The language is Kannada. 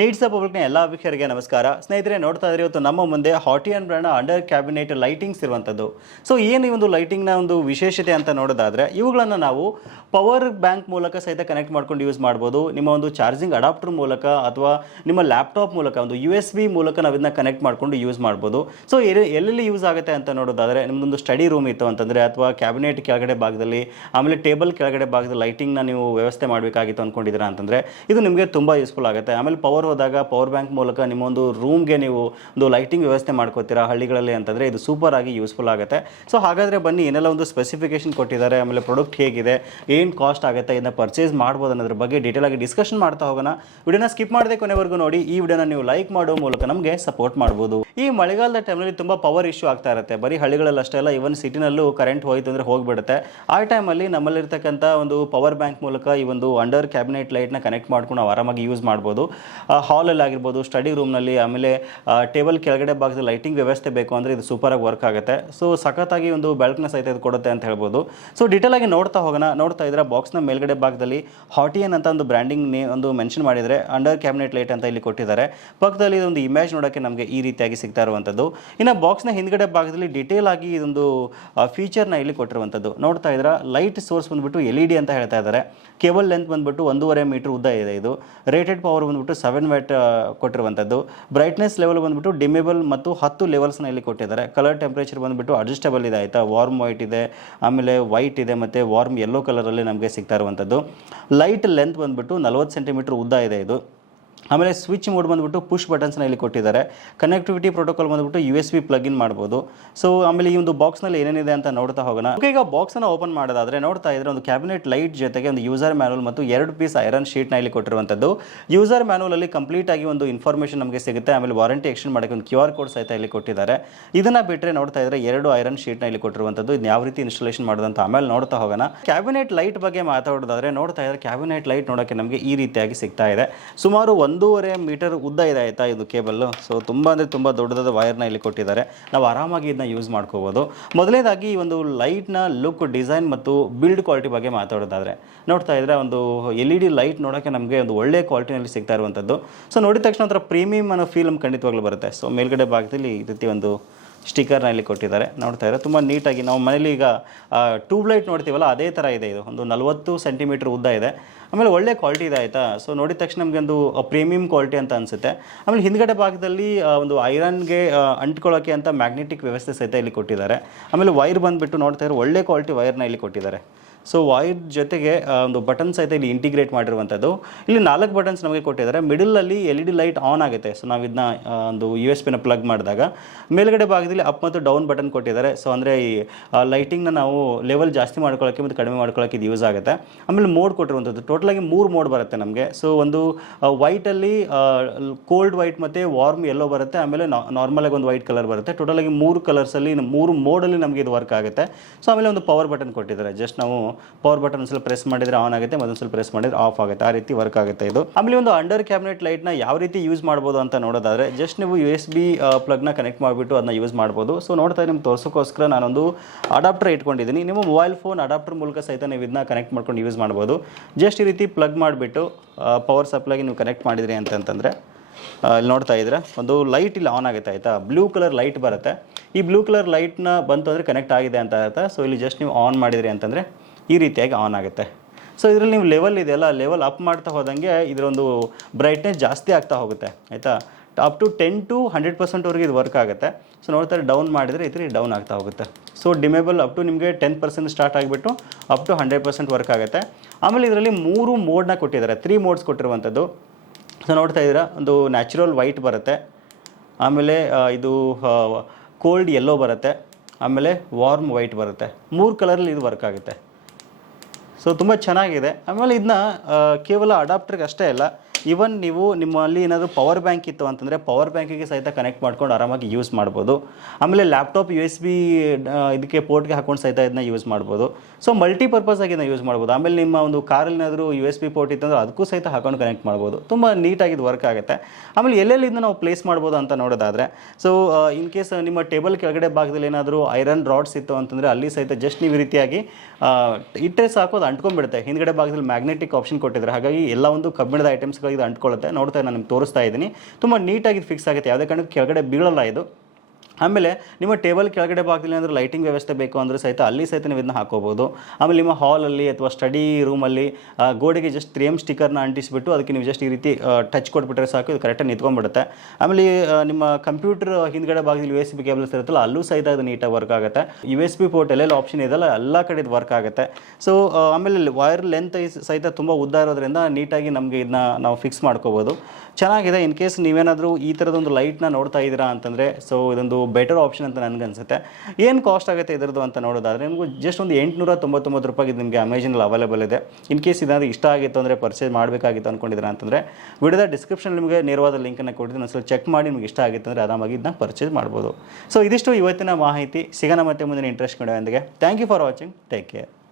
ನೀಡ್ಸ್ ಪಬ್ಲಿಕ್ನ ಎಲ್ಲ ವೀಕ್ಷಕರಿಗೆ ನಮಸ್ಕಾರ. ಸ್ನೇಹಿತರೆ, ನೋಡ್ತಾ ಇದ್ರೆ ಇವತ್ತು ನಮ್ಮ ಮುಂದೆ ಹಾಟಿಯನ್ ಬ್ರ್ಯಾಂಡ್ ಅಂಡರ್ ಕ್ಯಾಬಿನೆಟ್ ಲೈಟಿಂಗ್ಸ್ ಇರುವಂಥದ್ದು ಸೊ ಏನು ಈ ಒಂದು ಲೈಟಿಂಗ್ನ ಒಂದು ವಿಶೇಷತೆ ಅಂತ ನೋಡೋದಾದ್ರೆ, ಇವುಗಳನ್ನು ನಾವು ಪವರ್ ಬ್ಯಾಂಕ್ ಮೂಲಕ ಸಹಿತ ಕನೆಕ್ಟ್ ಮಾಡ್ಕೊಂಡು ಯೂಸ್ ಮಾಡ್ಬೋದು. ನಿಮ್ಮ ಒಂದು ಚಾರ್ಜಿಂಗ್ ಅಡಾಪ್ಟರ್ ಮೂಲಕ ಅಥವಾ ನಿಮ್ಮ ಲ್ಯಾಪ್ಟಾಪ್ ಮೂಲಕ, ಒಂದು ಯು ಎಸ್ ಬಿ ಮೂಲಕ ನಾವು ಇದನ್ನ ಕನೆಕ್ಟ್ ಮಾಡ್ಕೊಂಡು ಯೂಸ್ ಮಾಡ್ಬೋದು. ಸೊ ಎಲ್ಲೆಲ್ಲಿ ಯೂಸ್ ಆಗುತ್ತೆ ಅಂತ ನೋಡೋದಾದ್ರೆ ನಿಮ್ಮದೊಂದು ಸ್ಟಡಿ ರೂಮ್ ಇತ್ತು ಅಂತಂದರೆ, ಅಥವಾ ಕ್ಯಾಬಿನೆಟ್ ಕೆಳಗಡೆ ಭಾಗದಲ್ಲಿ, ಆಮೇಲೆ ಟೇಬಲ್ ಕೆಳಗಡೆ ಭಾಗದಲ್ಲಿ ಲೈಟಿಂಗ್ನ ನೀವು ವ್ಯವಸ್ಥೆ ಮಾಡಬೇಕಾಗಿತ್ತು ಅಂದ್ಕೊಂಡಿದ್ದೀರಾ ಅಂತಂದರೆ, ಇದು ನಿಮಗೆ ತುಂಬ ಯೂಸ್ಫುಲ್ ಆಗುತ್ತೆ. ಆಮೇಲೆ ಪವರ್ ಹೋದಾಗ ಪವರ್ ಬ್ಯಾಂಕ್ ಮೂಲಕ ನಿಮ್ಮ ಒಂದು ರೂಮ್ಗೆ ನೀವು ಒಂದು ಲೈಟಿಂಗ್ ವ್ಯವಸ್ಥೆ ಮಾಡ್ಕೋತೀರಾ ಹಳ್ಳಿಗಳಲ್ಲಿ ಅಂತಂದರೆ ಇದು ಸೂಪರ್ ಆಗಿ ಯೂಸ್ಫುಲ್ ಆಗುತ್ತೆ. ಸೊ ಹಾಗಾದರೆ ಬನ್ನಿ ಏನೆಲ್ಲ ಒಂದು ಸ್ಪೆಸಿಫಿಕೇಶನ್ ಕೊಟ್ಟಿದ್ದಾರೆ, ಆಮೇಲೆ ಪ್ರಾಡಕ್ಟ್ ಹೇಗಿದೆ, ಏನು ಕಾಸ್ಟ್ ಆಗುತ್ತೆ, ಇದನ್ನ ಪರ್ಚೇಸ್ ಮಾಡ್ಬೋದು ಅನ್ನೋದ್ರ ಬಗ್ಗೆ ಡೀಟೇಲ್ ಆಗಿ ಡಿಸ್ಕಷನ್ ಮಾಡ್ತಾ ಹೋಗೋಣ. ವಿಡಿಯೋನ ಸ್ಕಿಪ್ ಮಾಡದೆ ಕೊನೆವರೆಗೂ ನೋಡಿ, ಈ ವಿಡಿಯೋನ ನೀವು ಲೈಕ್ ಮಾಡೋ ಮೂಲಕ ನಮಗೆ ಸಪೋರ್ಟ್ ಮಾಡ್ಬೋದು. ಈ ಮಳೆಗಾಲದ ಟೈಮಲ್ಲಿ ತುಂಬ ಪವರ್ ಇಶ್ಯೂ ಆಗ್ತಾ ಇರುತ್ತೆ. ಬರೀ ಹಳ್ಳಿಗಳಲ್ಲಿ ಅಷ್ಟೇ ಅಲ್ಲ ಇವನ್ ಸಿಟಿನಲ್ಲೂ ಕರೆಂಟ್ ಹೋಯ್ತು ಅಂದರೆ ಹೋಗ್ಬಿಡುತ್ತೆ. ಆ ಟೈಮಲ್ಲಿ ನಮ್ಮಲ್ಲಿರ್ತಕ್ಕಂಥ ಒಂದು ಪವರ್ ಬ್ಯಾಂಕ್ ಮೂಲಕ ಈ ಒಂದು ಅಂಡರ್ ಕ್ಯಾಬಿನೆಟ್ ಲೈಟ್ನ ಕನೆಕ್ಟ್ ಮಾಡ್ಕೊಂಡು ನಾವು ಆರಾಮಾಗಿ ಯೂಸ್ ಮಾಡ್ಬೋದು. ಹಾಲಲ್ಲಿ ಆಗಿರ್ಬೋದು ಸ್ಟಡಿ ರೂಮ್ನಲ್ಲಿ ಆಮೇಲೆ ಟೇಬಲ್ ಕೆಳಗಡೆ ಭಾಗದಲ್ಲಿ ಲೈಟಿಂಗ್ ವ್ಯವಸ್ಥೆ ಬೇಕು ಅಂದರೆ ಇದು ಸೂಪರಾಗಿ ವರ್ಕ್ ಆಗುತ್ತೆ. ಸೊ ಸಖತ್ತಾಗಿ ಒಂದು ಬೆಳಕನ್ನ ಸಹಿತ ಇದು ಕೊಡುತ್ತೆ ಅಂತ ಹೇಳ್ಬೋದು. ಸೊ ಡೀಟೇಲ್ ಆಗಿ ನೋಡ್ತಾ ಹೋಗೋಣ. ನೋಡ್ತಾ ಇದ್ರೆ ಬಾಕ್ಸ್ನ ಮೇಲ್ಗಡೆ ಭಾಗದಲ್ಲಿ ಹಾಟಿಯನ್ ಅಂತ ಒಂದು ಬ್ರ್ಯಾಂಡಿಂಗ್ ಒಂದು ಮೆನ್ಷನ್ ಮಾಡಿದರೆ ಅಂಡರ್ ಕ್ಯಾಬಿನೆಟ್ ಲೈಟ್ ಅಂತ ಇಲ್ಲಿ ಕೊಟ್ಟಿದ್ದಾರೆ. ಪಕ್ಕದಲ್ಲಿ ಇದೊಂದು ಇಮೇಜ್ ನೋಡೋಕ್ಕೆ ನಮಗೆ ಈ ರೀತಿಯಾಗಿ ಸಿಗ್ತಾ ಇರುವಂಥದ್ದು. ಇನ್ನು ಬಾಕ್ಸ್ನ ಹಿಂದ್ಗಡೆ ಭಾಗದಲ್ಲಿ ಡೀಟೇಲ್ ಆಗಿ ಇದೊಂದು ಫೀಚರ್ನ ಇಲ್ಲಿ ಕೊಟ್ಟಿರುವಂಥದ್ದು. ನೋಡ್ತಾ ಇದ್ರೆ ಲೈಟ್ ಸೋರ್ಸ್ ಬಂದ್ಬಿಟ್ಟು ಎಲ್ ಇ ಡಿ ಅಂತ ಹೇಳ್ತಾ ಇದ್ದಾರೆ. ಕೇಬಲ್ ಲೆಂತ್ ಬಂದ್ಬಿಟ್ಟು ಒಂದೂವರೆ ಮೀಟರ್ ಉದ್ದ ಇದೆ ಇದು. ರೇಟೆಡ್ ಪವರ್ ಬಂದ್ಬಿಟ್ಟು ಸೆವೆನ್ ವ್ಯಾಟ್ ಕೊಟ್ಟಿರುವಂಥದ್ದು. ಬ್ರೈಟ್ನೆಸ್ ಲೆವೆಲ್ ಬಂದ್ಬಿಟ್ಟು ಡಿಮೇಬಲ್ ಮತ್ತು ಹತ್ತು ಲೆವೆಲ್ಸ್ನ ಇಲ್ಲಿ ಕೊಟ್ಟಿದ್ದಾರೆ. ಕಲರ್ ಟೆಂಪ್ರೇಚರ್ ಬಂದ್ಬಿಟ್ಟು ಅಡ್ಜಸ್ಟಬಲ್ ಇದೆ ಆಯಿತಾ. ವಾರ್ಮ್ ವೈಟ್ ಇದೆ, ಆಮೇಲೆ ವೈಟ್ ಇದೆ ಮತ್ತು ವಾರ್ಮ್ ಯೆಲ್ಲೋ ಕಲರಲ್ಲಿ ನಮಗೆ ಸಿಗ್ತಾ ಇರುವಂಥದ್ದು. ಲೈಟ್ ಲೆಂತ್ ಬಂದ್ಬಿಟ್ಟು ನಲವತ್ತು ಸೆಂಟಿಮೀಟರ್ ಉದ್ದ ಇದೆ ಇದು. ಆಮೇಲೆ ಸ್ವಿಚ್ ಮೋಡ್ ಬಂದ್ಬಿಟ್ಟು ಪುಷ್ ಬಟನ್ಸ್ನ ಇಲ್ಲಿ ಕೊಟ್ಟಿದ್ದಾರೆ. ಕನೆಕ್ಟಿವಿಟಿ ಪ್ರೋಟೋಕಾಲ್ ಬಂದ್ಬಿಟ್ಟು U S B plug in ಮಾಡ್ಬೋದು. ಸೊ ಆಮೇಲೆ ಈ ಒಂದು ಬಾಕ್ಸ್ನಲ್ಲಿ ಏನೇನಿದೆ ಅಂತ ನೋಡ್ತಾ ಹೋಗೋಣ. ಓಕೆ, ಈಗ ಬಾಕ್ಸನ್ನು ಓಪನ್ ಮಾಡೋದಾದರೆ ನೋಡ್ತಾ ಇದ್ರೆ ಒಂದು ಕ್ಯಾಬಿನೆಟ್ ಲೈಟ್ ಜೊತೆಗೆ ಒಂದು ಯೂಸರ್ ಮ್ಯಾನುವಲ್ ಮತ್ತು ಎರಡು ಪೀಸ್ ಐರನ್ ಶೀಟ್ನ ಇಲ್ಲಿ ಕೊಟ್ಟಿರುವಂಥದ್ದು. ಯೂಸರ್ ಮ್ಯಾನುವಲಲ್ಲಿ ಕಂಪ್ಲೀಟ್ ಆಗಿ ಒಂದು ಇನ್ಫಾರ್ಮೇಷನ್ ನಮಗೆ ಸಿಗುತ್ತೆ. ಆಮೇಲೆ ವಾರಂಟಿ ಎಕ್ಸ್ಟೆಂಡ್ ಮಾಡೋಕ್ಕೆ ಒಂದು ಕ್ಯೂ ಆರ್ ಕೋಡ್ ಸಹಿತ ಇಲ್ಲಿ ಕೊಟ್ಟಿದ್ದಾರೆ. ಇದನ್ನ ಬಿಟ್ಟರೆ ನೋಡ್ತಾ ಇದ್ರೆ ಎರಡು ಐರನ್ ಶೀಟ್ನ ಇಲ್ಲಿ ಕೊಟ್ಟಿರುವಂಥದ್ದು. ಇದು ಯಾವ ರೀತಿ ಇನ್ಸ್ಟಾಲೇಷನ್ ಮಾಡೋದಂತ ಆಮೇಲೆ ನೋಡ್ತಾ ಹೋಗೋಣ. ಕ್ಯಾಬಿನೆಟ್ ಲೈಟ್ ಬಗ್ಗೆ ಮಾತಾಡೋದಾದ್ರೆ ನೋಡ್ತಾ ಇದ್ರೆ ಕ್ಯಾಬಿನೆಟ್ ಲೈಟ್ ನೋಡೋಕ್ಕೆ ನಮಗೆ ಈ ರೀತಿಯಾಗಿ ಸಿಗ್ತಾ ಇದೆ. ಸುಮಾರು ಒಂದೂವರೆ ಮೀಟರ್ ಉದ್ದ ಇದೆ ಆಯಿತಾ ಇದು ಕೇಬಲ್ಲು? ಸೊ ತುಂಬ ಅಂದರೆ ತುಂಬ ದೊಡ್ಡದಾದ ವೈರ್ನ ಇಲ್ಲಿ ಕೊಟ್ಟಿದ್ದಾರೆ. ನಾವು ಆರಾಮಾಗಿ ಇದನ್ನ ಯೂಸ್ ಮಾಡ್ಕೋಬೋದು. ಮೊದಲನೇದಾಗಿ ಈ ಒಂದು ಲೈಟ್ನ ಲುಕ್ ಡಿಸೈನ್ ಮತ್ತು ಬಿಲ್ಡ್ ಕ್ವಾಲಿಟಿ ಬಗ್ಗೆ ಮಾತಾಡೋದಾದರೆ, ನೋಡ್ತಾ ಇದ್ದರೆ ಒಂದು ಎಲ್ ಇ ಡಿ ಲೈಟ್ ನೋಡೋಕ್ಕೆ ನಮಗೆ ಒಂದು ಒಳ್ಳೆ ಕ್ವಾಲಿಟಿನಲ್ಲಿ ಸಿಗ್ತಾ ಇರುವಂಥದ್ದು ಸೊ ನೋಡಿದ ತಕ್ಷಣ ಒಂಥರ ಪ್ರೀಮಿಯಂ ಅನ್ನೋ ಫೀಲ್ ಖಂಡಿತವಾಗ್ಲೂ ಬರುತ್ತೆ. ಸೊ ಮೇಲ್ಗಡೆ ಭಾಗದಲ್ಲಿ ಈ ರೀತಿ ಒಂದು ಸ್ಟಿಕರ್ನ ಇಲ್ಲಿ ಕೊಟ್ಟಿದ್ದಾರೆ. ನೋಡ್ತಾ ಇದ್ದಾರೆ ತುಂಬ ನೀಟಾಗಿ ನಾವು ಮನೇಲಿ ಈಗ ಟ್ಯೂಬ್ಲೈಟ್ ನೋಡ್ತೀವಲ್ಲ, ಅದೇ ಥರ ಇದೆ ಇದು. ಒಂದು ನಲವತ್ತು ಸೆಂಟಿಮೀಟ್ರ್ ಉದ್ದ ಇದೆ. ಆಮೇಲೆ ಒಳ್ಳೆ ಕ್ವಾಲಿಟಿ ಇದೆ ಆಯಿತಾ? ಸೊ ನೋಡಿದ ತಕ್ಷಣ ನಮಗೆ ಒಂದು ಪ್ರೀಮಿಯಂ ಕ್ವಾಲಿಟಿ ಅಂತ ಅನಿಸುತ್ತೆ. ಆಮೇಲೆ ಹಿಂದ್ಗಡೆ ಭಾಗದಲ್ಲಿ ಒಂದು ಐರನ್ಗೆ ಅಂಟ್ಕೊಳ್ಳೋಕ್ಕೆ ಅಂತ ಮ್ಯಾಗ್ನೆಟಿಕ್ ವ್ಯವಸ್ಥೆ ಸಹಿತ ಇಲ್ಲಿ ಕೊಟ್ಟಿದ್ದಾರೆ. ಆಮೇಲೆ ವೈರ್ ಬಂದುಬಿಟ್ಟು ನೋಡ್ತಾ ಇದ್ದಾರೆ ಒಳ್ಳೆ ಕ್ವಾಲಿಟಿ ವೈರ್ನ ಇಲ್ಲಿ ಕೊಟ್ಟಿದ್ದಾರೆ. ಸೊ ವೈರ್ ಜೊತೆಗೆ ಒಂದು ಬಟನ್ ಸಹಿತ ಇಲ್ಲಿ ಇಂಟಿಗ್ರೇಟ್ ಮಾಡಿರುವಂಥದ್ದು. ಇಲ್ಲಿ ನಾಲ್ಕು ಬಟನ್ಸ್ ನಮಗೆ ಕೊಟ್ಟಿದ್ದಾರೆ. ಮಿಡಲಲ್ಲಿ L E D light on ಆಗುತ್ತೆ. ಸೊ ನಾವು ಇದನ್ನ ಒಂದು ಯು ಎಸ್ ಪಿನ ಪ್ಲಗ್ ಮಾಡಿದಾಗ. ಮೇಲ್ಗಡೆ ಭಾಗದಲ್ಲಿ ಅಪ್ ಮತ್ತು ಡೌನ್ ಬಟನ್ ಕೊಟ್ಟಿದ್ದಾರೆ. ಸೊ ಅಂದರೆ ಈ ಲೈಟಿಂಗ್ನ ನಾವು ಲೆವೆಲ್ ಜಾಸ್ತಿ ಮಾಡ್ಕೊಳ್ಳೋಕೆ ಮತ್ತು ಕಡಿಮೆ ಮಾಡ್ಕೊಳ್ಳೋಕೆ ಇದು ಯೂಸ್ ಆಗುತ್ತೆ. ಆಮೇಲೆ ಮೋಡ್ ಕೊಟ್ಟಿರುವಂಥದ್ದು. ಟೋಟಲಾಗಿ ಮೂರು ಮೋಡ್ ಬರುತ್ತೆ ನಮಗೆ. ಸೊ ಒಂದು ವೈಟಲ್ಲಿ ಕೋಲ್ಡ್ ವೈಟ್ ಮತ್ತು ವಾರ್ಮ್ ಎಲ್ಲೋ ಬರುತ್ತೆ. ಆಮೇಲೆ ನಾರ್ಮಲಾಗಿ ಒಂದು ವೈಟ್ ಕಲರ್ ಬರುತ್ತೆ. ಟೋಟಲಾಗಿ ಮೂರು ಕಲರ್ಸಲ್ಲಿ ಮೂರು ಮೋಡಲ್ಲಿ ನಮಗೆ ಇದು ವರ್ಕ್ ಆಗುತ್ತೆ. ಸೊ ಆಮೇಲೆ ಒಂದು ಪವರ್ ಬಟನ್ ಕೊಟ್ಟಿದ್ದಾರೆ. ಜಸ್ಟ್ ನಾವು ಪವರ್ ಬಟನ್ ಒಂದ್ಸಲ ಪ್ರೆಸ್ ಮಾಡಿದರೆ ಆನ್ ಆಗುತ್ತೆ ಮತ್ತೊಂದ್ಸಲ ಪ್ರೆಸ್ ಮಾಡಿದ್ರೆ ಆಫ್ ಆಗುತ್ತೆ. ಆ ರೀತಿ ವರ್ಕ್ ಆಗುತ್ತೆ ಇದು. ಆಮೇಲೆ ಒಂದು ಅಂಡರ್ ಕ್ಯಾಬಿನೆಟ್ ಲೈಟ್ನ ಯಾವ ರೀತಿ ಯೂಸ್ ಮಾಡ್ಬೋದು ಅಂತ ನೋಡೋದಾದ್ರೆ ಜಸ್ಟ್ ನೀವು ಯು ಎಸ್ ಬಿ ಪ್ಲಗ್ನ ಕನೆಕ್ಟ್ ಮಾಡಿಬಿಟ್ಟು ಅದನ್ನ ಯೂಸ್ ಮಾಡ್ಬೋದು. ಸೊ ನೋಡ್ತಾ ನಿಮ್ಗೆ ತೋರಿಸೋಕ್ಕೋಸ್ಕರ ನಾನೊಂದು ಅಡಾಪ್ಟರ್ ಇಟ್ಕೊಂಡಿದ್ದೀನಿ. ನಿಮ್ಮ ಮೊಬೈಲ್ ಫೋನ್ ಅಡಾಪ್ಟರ್ ಮೂಲಕ ಸಹಿತ ನೀವು ಇದನ್ನ ಕನೆಕ್ಟ್ ಮಾಡ್ಕೊಂಡು ಯೂಸ್ ಮಾಡ್ಬೋದು. ಜಸ್ಟ್ ಈ ರೀತಿ ಪ್ಲಗ್ ಮಾಡಿಬಿಟ್ಟು ಪವರ್ ಸಪ್ಲೈಗೆ ನೀವು ಕನೆಕ್ಟ್ ಮಾಡಿದ್ರಿ ಅಂತಂತಂದರೆ ಇಲ್ಲಿ ನೋಡ್ತಾ ಇದ್ರೆ ಒಂದು ಲೈಟ್ ಇಲ್ಲಿ ಆನ್ ಆಗುತ್ತೆ, ಆಯಿತಾ? ಬ್ಲೂ ಕಲರ್ ಲೈಟ್ ಬರುತ್ತೆ. ಈ ಬ್ಲೂ ಕಲರ್ ಲೈಟ್ನ ಬಂತು ಅಂದರೆ ಕನೆಕ್ಟ್ ಆಗಿದೆ ಅಂತ ಆಗುತ್ತೆ ಸೊ ಇಲ್ಲಿ ಜಸ್ಟ್ ನೀವು ಆನ್ ಮಾಡಿದ್ರಿ ಅಂತಂದರೆ ಈ ರೀತಿಯಾಗಿ ಆನ್ ಆಗುತ್ತೆ. ಸೊ ಇದರಲ್ಲಿ ನೀವು ಲೆವೆಲ್ ಇದೆಯಲ್ಲ ಲೆವೆಲ್ ಅಪ್ ಮಾಡ್ತಾ ಹೋದಂಗೆ ಇದರೊಂದು ಬ್ರೈಟ್ನೆಸ್ ಜಾಸ್ತಿ ಆಗ್ತಾ ಹೋಗುತ್ತೆ, ಆಯಿತಾ? Up to ten to hundred ಪರ್ಸೆಂಟ್ವರೆಗೆ ಇದು ವರ್ಕ್ ಆಗುತ್ತೆ. ಸೊ ನೋಡ್ತಾರೆ ಡೌನ್ ಮಾಡಿದರೆ ಥರ ಡೌನ್ ಆಗ್ತಾ ಹೋಗುತ್ತೆ. ಸೊ ಡಿಮೇಬಲ್ ಅಪ್ ಟು ನಿಮಗೆ ಟೆನ್ ಪರ್ಸೆಂಟ್ ಸ್ಟಾರ್ಟ್ ಆಗಿಬಿಟ್ಟು up to hundred percent work ಆಗುತ್ತೆ. ಆಮೇಲೆ ಇದರಲ್ಲಿ ಮೂರು ಮೋಡ್ನ ಕೊಟ್ಟಿದ್ದಾರೆ ತ್ರೀ ಮೋಡ್ಸ್ ಕೊಟ್ಟಿರುವಂಥದ್ದು. ಸೊ ನೋಡ್ತಾ ಇದ್ದೀರಾ ಒಂದು ನ್ಯಾಚುರಲ್ ವೈಟ್ ಬರುತ್ತೆ. ಆಮೇಲೆ ಇದು ಕೋಲ್ಡ್ ಯೆಲ್ಲೋ ಬರುತ್ತೆ. ಆಮೇಲೆ ವಾರ್ಮ್ ವೈಟ್ ಬರುತ್ತೆ. ಮೂರು ಕಲರಲ್ಲಿ ಇದು ವರ್ಕ್ ಆಗುತ್ತೆ. ಸೊ ತುಂಬ ಚೆನ್ನಾಗಿದೆ. ಆಮೇಲೆ ಇದನ್ನ ಕೇವಲ ಅಡಾಪ್ಟರ್ಗೆ ಅಷ್ಟೇ ಅಲ್ಲ ಇವನ್ ನೀವು ನಿಮ್ಮಲ್ಲಿ ಏನಾದರೂ ಪವರ್ ಬ್ಯಾಂಕ್ ಇತ್ತು ಅಂತಂದರೆ ಪವರ್ ಬ್ಯಾಂಕಿಗೆ ಸಹಿತ ಕನೆಕ್ಟ್ ಮಾಡ್ಕೊಂಡು ಆರಾಮಾಗಿ ಯೂಸ್ ಮಾಡ್ಬೋದು. ಆಮೇಲೆ ಲ್ಯಾಪ್ಟಾಪ್ ಯು ಎಸ್ ಬಿ ಇದಕ್ಕೆ ಪೋರ್ಟ್ಗೆ ಹಾಕೊಂಡು ಸಹಿತ ಇದನ್ನ ಯೂಸ್ ಮಾಡ್ಬೋದು. ಸೊ ಮಲ್ಟಿಪರ್ಪಸ್ ಆಗಿ ಇದನ್ನ ಯೂಸ್ ಮಾಡ್ಬೋದು. ಆಮೇಲೆ ನಿಮ್ಮ ಒಂದು ಕಾರಲ್ಲಿ ಏನಾದರೂ ಯು ಎಸ್ ಬಿ ಪೋರ್ಟ್ ಇತ್ತು ಅಂದ್ರೆ ಅದಕ್ಕೂ ಸಹಿತ ಹಾಕೊಂಡು ಕನೆಕ್ಟ್ ಮಾಡ್ಬೋದು. ತುಂಬ ನೀಟಾಗಿ ಇದು ವರ್ಕ್ ಆಗುತ್ತೆ. ಆಮೇಲೆ ಎಲ್ಲೆಲ್ಲಿ ಇದನ್ನ ನಾವು ಪ್ಲೇಸ್ ಮಾಡ್ಬೋದು ಅಂತ ನೋಡೋದಾದರೆ ಸೊ ಇನ್ ಕೇಸ್ ನಿಮ್ಮ ಟೇಬಲ್ ಕೆಳಗಡೆ ಭಾಗದಲ್ಲಿ ಏನಾದರೂ ಐರನ್ ರಾಡ್ಸ್ ಇತ್ತು ಅಂತಂದರೆ ಅಲ್ಲಿ ಸಹಿತ ಜಸ್ಟ್ ನೀವು ರೀತಿಯಾಗಿ ಇಟ್ಟರೆ ಸಾಕು, ಅದು ಅಂಟ್ಕೊಂಡ್ಬಿಡುತ್ತೆ. ಹಿಂದ್ಗಡೆ ಭಾಗದಲ್ಲಿ ಮ್ಯಾಗ್ನೆಟಿಕ್ ಆಪ್ಷನ್ ಕೊಟ್ಟಿದ್ದಾರೆ. ಹಾಗಾಗಿ ಎಲ್ಲ ಒಂದು ಕಬ್ಬಿಣದ ಐಟಮ್ಸ್ಗಳಿಗೆ ಇದು ಅಂಟ್ಕೊಳ್ಳುತ್ತೆ. ನೋಡ್ತಾ ನಾನು ನಿಮ್ಗೆ ತೋರಿಸ್ತಾ ಇದ್ದೀನಿ. ತುಂಬ ನೀಟಾಗಿ ಫಿಕ್ಸ್ ಆಗುತ್ತೆ. ಯಾವುದೇ ಕಾರಣಕ್ಕೆ ಕೆಳಗಡೆ ಬೀಳಲ್ಲ ಇದು. ಆಮೇಲೆ ನಿಮ್ಮ ಟೇಬಲ್ ಕೆಳಗಡೆ ಭಾಗದಲ್ಲಿ ಅಂದರೆ ಲೈಟಿಂಗ್ ವ್ಯವಸ್ಥೆ ಬೇಕು ಅಂದರೆ ಸಹಿತ ಅಲ್ಲಿ ಸಹಿತ ನೀವು ಇದನ್ನ ಹಾಕೋಬೋದು. ಆಮೇಲೆ ನಿಮ್ಮ ಹಾಲಲ್ಲಿ ಅಥವಾ ಸ್ಟಡಿ ರೂಮಲ್ಲಿ ಗೋಡೆಗೆ ಜಸ್ಟ್ ತ್ರೀ ಎಂ ಸ್ಟಿಕರ್ನ ಅಂಟಿಸಿಬಿಟ್ಟು ಅದಕ್ಕೆ ನೀವು ಜಸ್ಟ್ ಈ ರೀತಿ ಟಚ್ ಕೊಟ್ಬಿಟ್ರೆ ಸಾಕು, ಇದು ಕರೆಕ್ಟಾಗಿ ನಿಂತ್ಕೊಂಡ್ಬಿಡುತ್ತೆ. ಆಮೇಲೆ ನಿಮ್ಮ ಕಂಪ್ಯೂಟರ್ ಹಿಂದ್ಗಡೆ ಭಾಗದಲ್ಲಿ ಯು ಎಸ್ ಬಿ ಕೇಬಲ್ಸ್ ಇರುತ್ತಲ್ಲ, ಅಲ್ಲೂ ಸಹಿತ ಅದು ನೀಟಾಗಿ ವರ್ಕ್ ಆಗುತ್ತೆ. ಯು ಎಸ್ ಬಿ ಪೋರ್ಟ್ ಎಲ್ಲೆಲ್ಲ ಆಪ್ಷನ್ ಇದೆಲ್ಲ ಎಲ್ಲ ಕಡೆ ಇದು ವರ್ಕ್ ಆಗುತ್ತೆ. ಸೊ ಆಮೇಲೆ ವೈರ್ ಲೆಂತ್ ಸಹಿತ ತುಂಬ ಉದ್ದ ಇರೋದ್ರಿಂದ ನೀಟಾಗಿ ನಮಗೆ ಇದನ್ನ ನಾವು ಫಿಕ್ಸ್ ಮಾಡ್ಕೋಬೋದು. ಚೆನ್ನಾಗಿದೆ ಇನ್ ಕೇಸ್ ನೀವೇನಾದರೂ ಈ ಥರದೊಂದು ಲೈಟ್ನ ನೋಡ್ತಾ ಇದ್ದೀರಾ ಅಂತಂದರೆ ಸೊ ಇದೊಂದು ಬೆಟರ್ ಆಪ್ಷನ್ ಅಂತ ನನಗನ್ಸುತ್ತೆ ಏನು ಕಾಸ್ಟ್ ಆಗುತ್ತೆ ಇದರದ್ದು ಅಂತ ನೋಡೋದಾದರೆ, ನಿಮಗೂ ಜಸ್ಟ್ ಒಂದು ಎಂಟುನೂರ ತೊಂಬತ್ತೊಂಬತ್ತು ರೂಪಾಯಿಗೆ ನಿಮಗೆ ಅಮೆಝನಲ್ಲಿ ಅವೈಲೇಬಲ್ ಇದೆ. ಇನ್ ಕೇಸ್ ಇದಾದ್ರೆ ಇಷ್ಟ ಆಗಿತ್ತು ಅಂದರೆ ಪರ್ಚೇಸ್ ಮಾಡಬೇಕಾಗಿತ್ತು ಅಂದ್ಕೊಂಡಿದ್ದೀರಾ ಅಂತಂದರೆ, ವಿಡಿಯೋದ ಡಿಸ್ಕ್ರಿಪ್ಷನ್ ನಿಮಗೆ ನೇರವಾದ ಲಿಂಕನ್ನು ಕೊಟ್ಟಿದ್ದೀನಿ. ಸ್ವಲ್ಪ ಚೆಕ್ ಮಾಡಿ ನಿಮಗೆ ಇಷ್ಟ ಆಗಿತ್ತು ಅಂದರೆ ಆರಾಮಾಗಿ ಇದನ್ನ ಪರ್ಚೇಸ್ ಮಾಡ್ಬೋದು. ಸೊ ಇದಿಷ್ಟು ಇವತ್ತಿನ ಮಾಹಿತಿ. ಸಿಗೋಣ ಮತ್ತೆ ಮುಂದಿನ interest ಕೊಡೋದೊಂದಿಗೆ thank you for watching take care